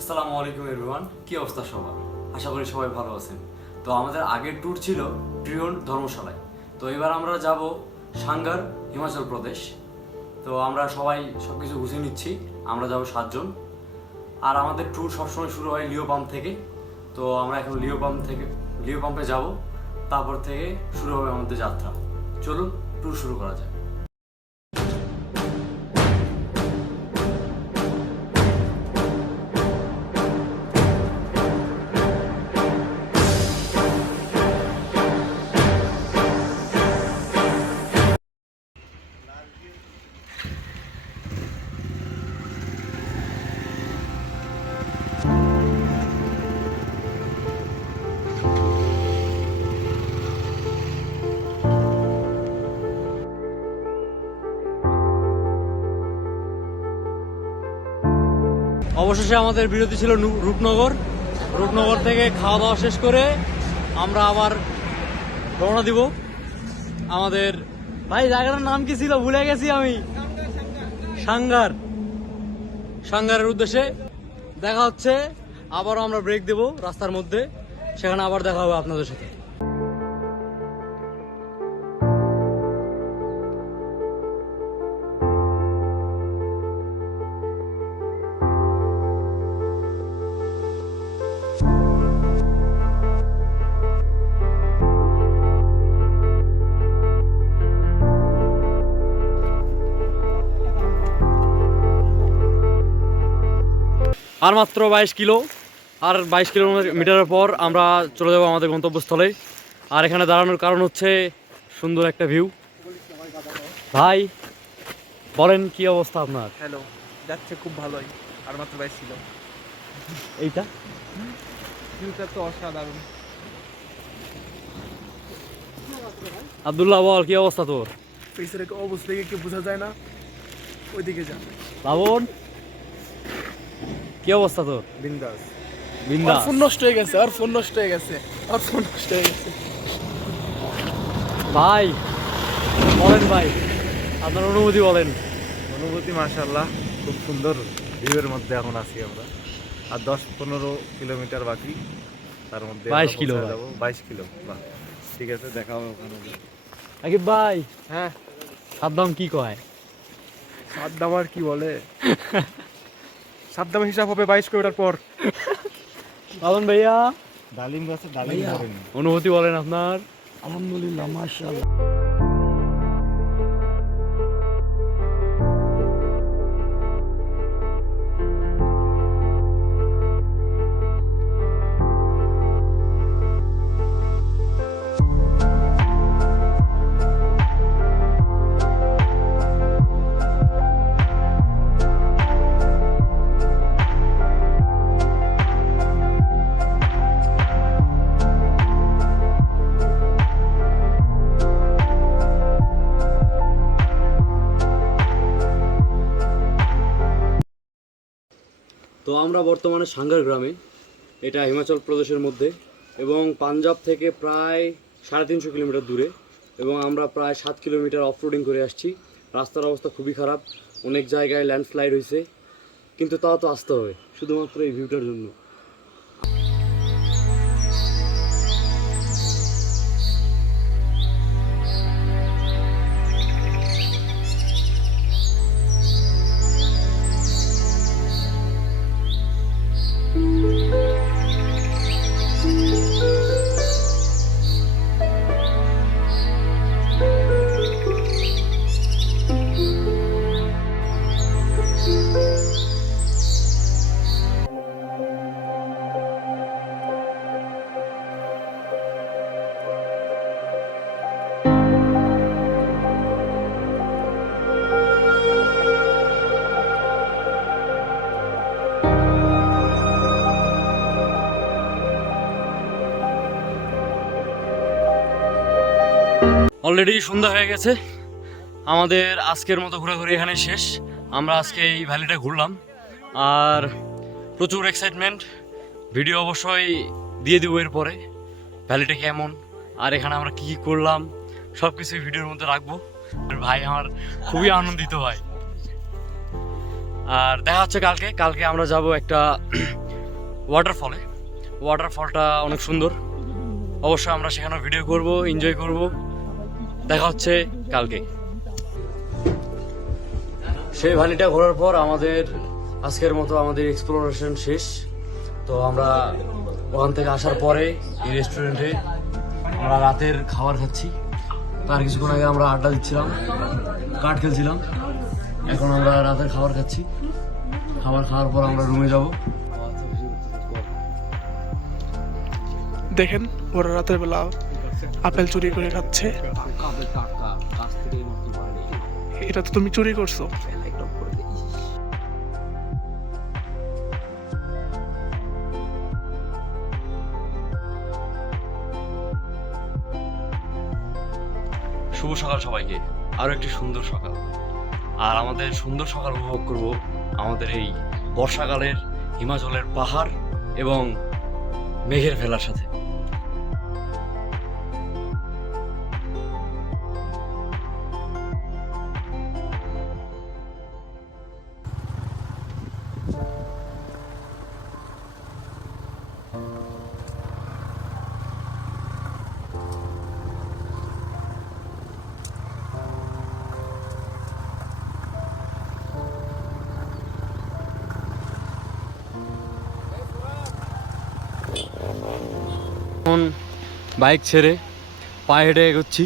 আসসালামু আলাইকুম এভরিওয়ান, কি অবস্থা সবার? আশা করি সবাই ভালো আছেন। তো আমাদের আগের ট্যুর ছিল ট্রিয়ন ধর্মশালায়। তো এবার আমরা যাব সাঙ্গার, হিমাচল প্রদেশ। তো আমরা সবাই সবকিছু গুছিয়ে নিচ্ছি। আমরা যাব 7 জন। আর আমাদের ট্যুর সবসময় শুরু হয় লিও পাম্প থেকে। তো আমরা এখন লিও পাম্পে যাব। তারপর থেকে শুরু হবে আমাদের যাত্রা। চলুন ট্যুর শুরু করা যায়। অবশেষে আমাদের বিরতি ছিল রূপনগর থেকে খাওয়া দাওয়া শেষ করে আমরা আবার রওনা দিব। আমাদের ভাই জায়গাটার নাম কি ছিল ভুলে গেছি আমি। সাঙ্গারের উদ্দেশ্যে দেখা হচ্ছে। আবারও আমরা ব্রেক দেব রাস্তার মধ্যে, সেখানে আবার দেখা হবে আপনাদের সাথে। আর মাত্র 22 কিলো, আর 22 কিলোমিটারের পর আমরা চলে যাব আমাদের গন্তব্যস্থলে। আর এখানে দাঁড়ানোর কারণ হচ্ছে সুন্দর একটা ভিউ। ভাই বলেন কি অবস্থা আপনার? হ্যালো, যাচ্ছে খুব ভালোই। আর মাত্র 22 ছিল। এইটা ভিউটা তো অসাধারণ। আব্দুল্লাহ বল কি অবস্থা তোর? পেছনের অবস্থা দেখে কি বোঝা যায় না, ওইদিকে যা। লাবণ কি অবস্থা তোর? বিন্দাস। বিন্দাস। ফোন নষ্ট হয়ে গেছে, আর ফোন নষ্ট হয়ে গেছে। ভাই বলেন ভাই, আপনার অনুভূতি বলেন। অনুভূতি মাশাআল্লাহ, খুব সুন্দর ভিউয়ের মধ্যে এখন আছি আমরা। আর 10-15 কিলোমিটার বাকি, তার মধ্যে 22 কিলো যাব। 22 কিলো, বাহ, ঠিক আছে, দেখা হবে ওখানে। আকিব ভাই, হ্যাঁ, সাদ্দাম কি কয়? সাদ্দাম আর কি বলে? সাদ্দাম হিসাব হবে 22 কিলোমিটার পর। লাবণ ভাইয়া ডালিম গাছে ডালিম ধরেনি। অনুভূতি বলেন আপনার। আলহামদুলিল্লাহ, মাশাআল্লাহ। তো আমরা বর্তমানে সাঙ্গার গ্রামে, এটা হিমাচল প্রদেশের মধ্যে এবং পাঞ্জাব থেকে প্রায় 350 কিলোমিটার দূরে। এবং আমরা প্রায় 7 কিলোমিটার অফরোডিং করে আসছি। রাস্তার অবস্থা খুবই খারাপ, অনেক জায়গায় ল্যান্ডস্লাইড হয়েছে, কিন্তু তাও তো আসতে হবে শুধুমাত্র এই ভিউটার জন্য। অলরেডি সন্ধ্যা হয়ে গেছে। আমাদের আজকের মতো ঘোরাঘুরি এখানে শেষ। আমরা আজকে এই ভ্যালিটা ঘুরলাম, আর প্রচুর এক্সাইটমেন্ট। ভিডিও অবশ্যই দিয়ে দেবো এরপরে ভ্যালিটা কেমন আর এখানে আমরা কী করলাম সব কিছুই ভিডিওর মধ্যে রাখবো। ভাই আমার খুবই আনন্দিত ভাই। আর দেখা হচ্ছে কালকে আমরা যাব একটা ওয়াটারফলটা অনেক সুন্দর। অবশ্যই আমরা সেখানে ভিডিও করব, এনজয় করব। দেখা হচ্ছে কালকে। সেই ভ্যালিটা ঘোরার পর আমাদের আজকের মতো আমাদের এক্সপ্লোরেশন শেষ। তো আমরা ওখান থেকে আসার পরে এই রেস্টুরেন্টে আমরা রাতের খাবার খাচ্ছি। তার কিছুক্ষণ আগে আমরা আড্ডা দিচ্ছিলাম, কার্ড খেলছিলাম। এখন আমরা রাতের খাবার খাচ্ছি। খাবার খাওয়ার পর আমরা রুমে যাব। দেখেন ওরা রাতের বেলা আপেল চুরি করে খাচ্ছে। এটা তো তুমি চুরি করছো। শুভ সকাল সবাইকে, আরো একটি সুন্দর সকাল। আর আমাদের সুন্দর সকাল উপভোগ করব আমাদের এই বর্ষাকালের হিমাচলের পাহাড় এবং মেঘের ভেলার সাথে। এখন বাইক ছেড়ে পায়ে হেঁটে এগোচ্ছি,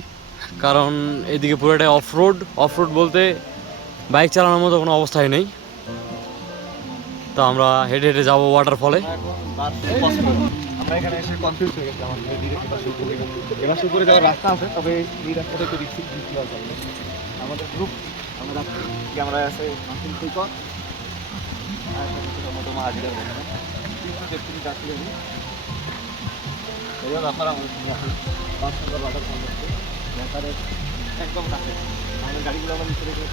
কারণ এদিকে পুরোটাই অফরোড বলতে বাইক চালানোর মতো কোনো অবস্থায় নেই। তো আমরা হেঁটে হেঁটে যাবো ওয়াটারফলে। আমরা এখানে এসে কনফিউজ হয়ে গেছি, আমাদের এদিকে এবার করে যাওয়ার রাস্তা আছে, তবে এই রাস্তাটা একটু রিস্কি আছে। আমাদের গ্রুপ আমরা ক্যামেরায় আছে মাসুম সৈকত আর মতো হাজিরা যাচ্ছি। আপনারা আমাদের সঙ্গে আসুন। বাসনগর ওয়াটারফল হচ্ছে নেতারের একদম কাছে। আমাদের গাড়িগুলো আমরা নিচে রেখে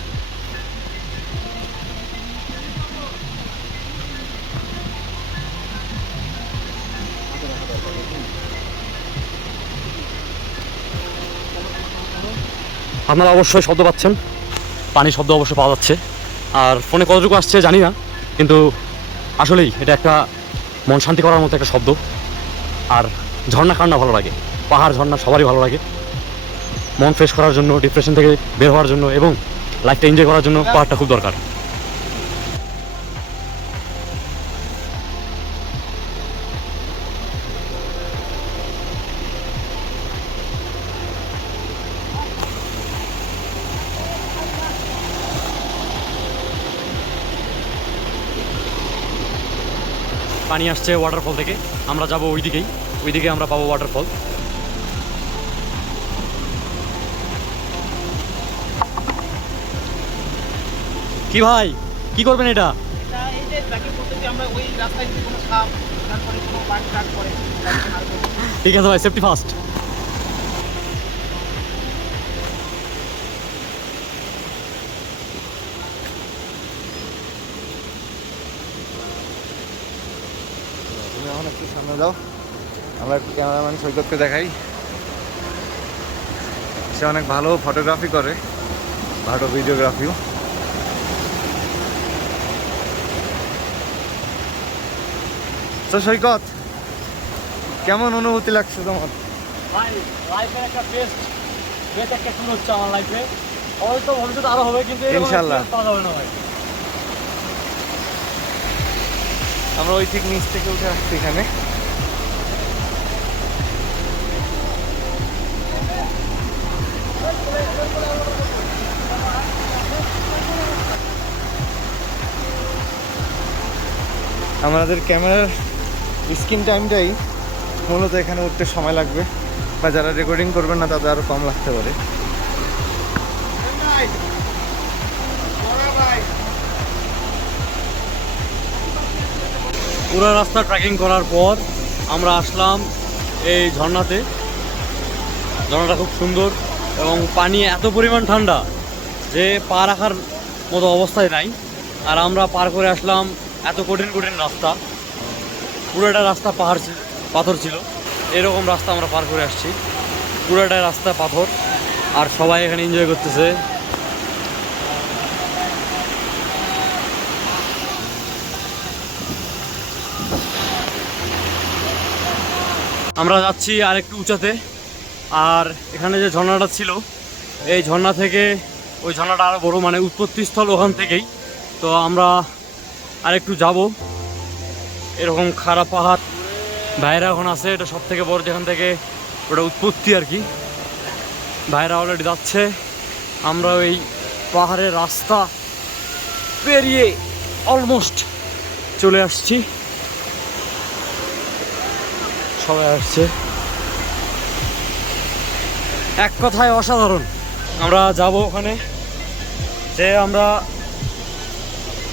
আপনারা অবশ্যই শব্দ পাচ্ছেন, পানির শব্দ অবশ্যই পাওয়া যাচ্ছে। আর ফোনে কতটুকু আসছে জানি না, কিন্তু আসলেই এটা একটা মন শান্তি করার মতো একটা শব্দ। আর ঝর্ণা কার না ভালো লাগে, পাহাড় ঝর্ণা সবারই ভালো লাগে। মন ফ্রেশ করার জন্য, ডিপ্রেশন থেকে বের হওয়ার জন্য এবং লাইফটা এনজয় করার জন্য পাহাড়টা খুব দরকার। পানি আসছে ওয়াটারফল থেকে, আমরা যাব ওইদিকে আমরা পাবো ওয়াটারফল। কি ভাই, কি করবেন এটা? ঠিক আছে ভাই, সেফটি ফার্স্ট। তুমি এখন একটু সামনে যাও, আমরা একটু ক্যামেরাম্যান সৈকতকে দেখাই। সে অনেক ভালো ফটোগ্রাফি করে, ভালো ভিডিওগ্রাফিও। তো সৈকত, কেমন অনুভূতি লাগছে তোমার? ভাই লাইফের একটা বেস্ট একটা ট্যুর হচ্ছে আমার লাইফে। হয়তো ভবিষ্যতে আরো হবে, কিন্তু ইনশাআল্লাহ পাওয়া যাবে না ভাই। আমরা ওই ঠিক নিচ থেকে উঠে আসছি এখানে। আমাদের ক্যামেরার স্ক্রিন টাইমটাই মূলত এখানে উঠতে সময় লাগবে, বা যারা রেকর্ডিং করবেন না তাদের আরও কম লাগতে পারে। পুরো রাস্তা ট্রেকিং করার পর আমরা আসলাম এই ঝর্ণাতে। ঝর্ণাটা খুব সুন্দর এবং পানি এত পরিমাণ ঠান্ডা যে পা রাখার মতো অবস্থায় নাই। আর আমরা পার করে আসলাম এত কঠিন রাস্তা, পুরোটা রাস্তা পাথর ছিল। এরকম রাস্তা আমরা পার করে আসছি, পুরোটা রাস্তা পাথর। আর সবাই এখানে এনজয় করতেছে। আমরা যাচ্ছি আর একটু উঁচাতে। আর এখানে যে ঝর্ণাটা ছিল, এই ঝর্ণা থেকে ওই ঝর্ণাটা আরও বড়, মানে উৎপত্তিস্থল ওখান থেকেই। তো আমরা আর একটু যাব। এরকম খারাপ পাহাড় ভাইরা এখন আছে, এটা সব থেকে বড় যেখান থেকে ওটা উৎপত্তি আর কি। ভাইরা অলরেডি যাচ্ছে। আমরা ওই পাহাড়ের রাস্তা পেরিয়ে অলমোস্ট চলে আসছি। সবাই আসছে, এক কথায় অসাধারণ। আমরা যাব ওখানে, যে আমরা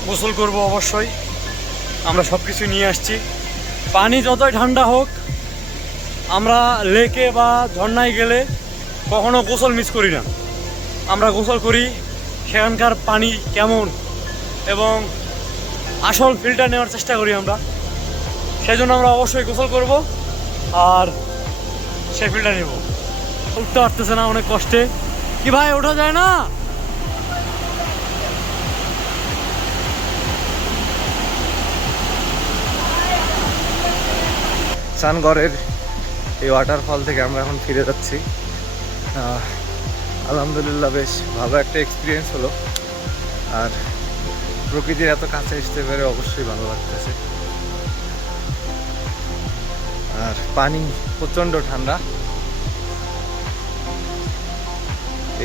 গোসল করব অবশ্যই। আমরা সব কিছু নিয়ে আসছি। পানি যতই ঠান্ডা হোক, আমরা লেকে বা ঝর্ণায় গেলে কখনো গোসল মিস করি না। আমরা গোসল করি সেখানকার পানি কেমন এবং আসল ফিলটা নেওয়ার চেষ্টা করি আমরা। সেই জন্য আমরা অবশ্যই গোসল করব আর সেই ফিলটা নেব। উঠতে পারতেছে না, অনেক কষ্টে। কি ভাই, ওঠা যায় না? সানগড়ের এই ওয়াটারফল থেকে আমরা এখন ফিরে যাচ্ছি। আলহামদুলিল্লাহ বেশ ভালো একটা এক্সপিরিয়েন্স হলো। আর প্রকৃতির এত কাছে আসতে পেরে অবশ্যই ভালো লাগতেছে। আর পানি প্রচণ্ড ঠান্ডা।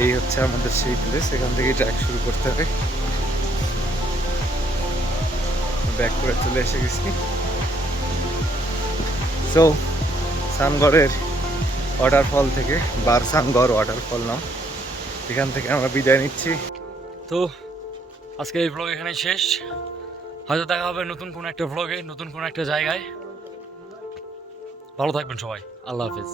এই হচ্ছে আমাদের সেই প্লেস, এখান থেকে ট্র্যাক শুরু করতে হবে। ব্যাক করে চলে এসে গেছি। সো সানগড়ের ওয়াটারফল থেকে, বারসানগড় ওয়াটারফল নাম, এখান থেকে আমরা বিদায় নিচ্ছি। তো আজকে এই ব্লগ এখানেই শেষ। হয়তো দেখা হবে নতুন কোনো একটা ব্লগে, নতুন কোনো একটা জায়গায়। ভালো থাকবেন সবাই, আল্লাহ হাফেজ।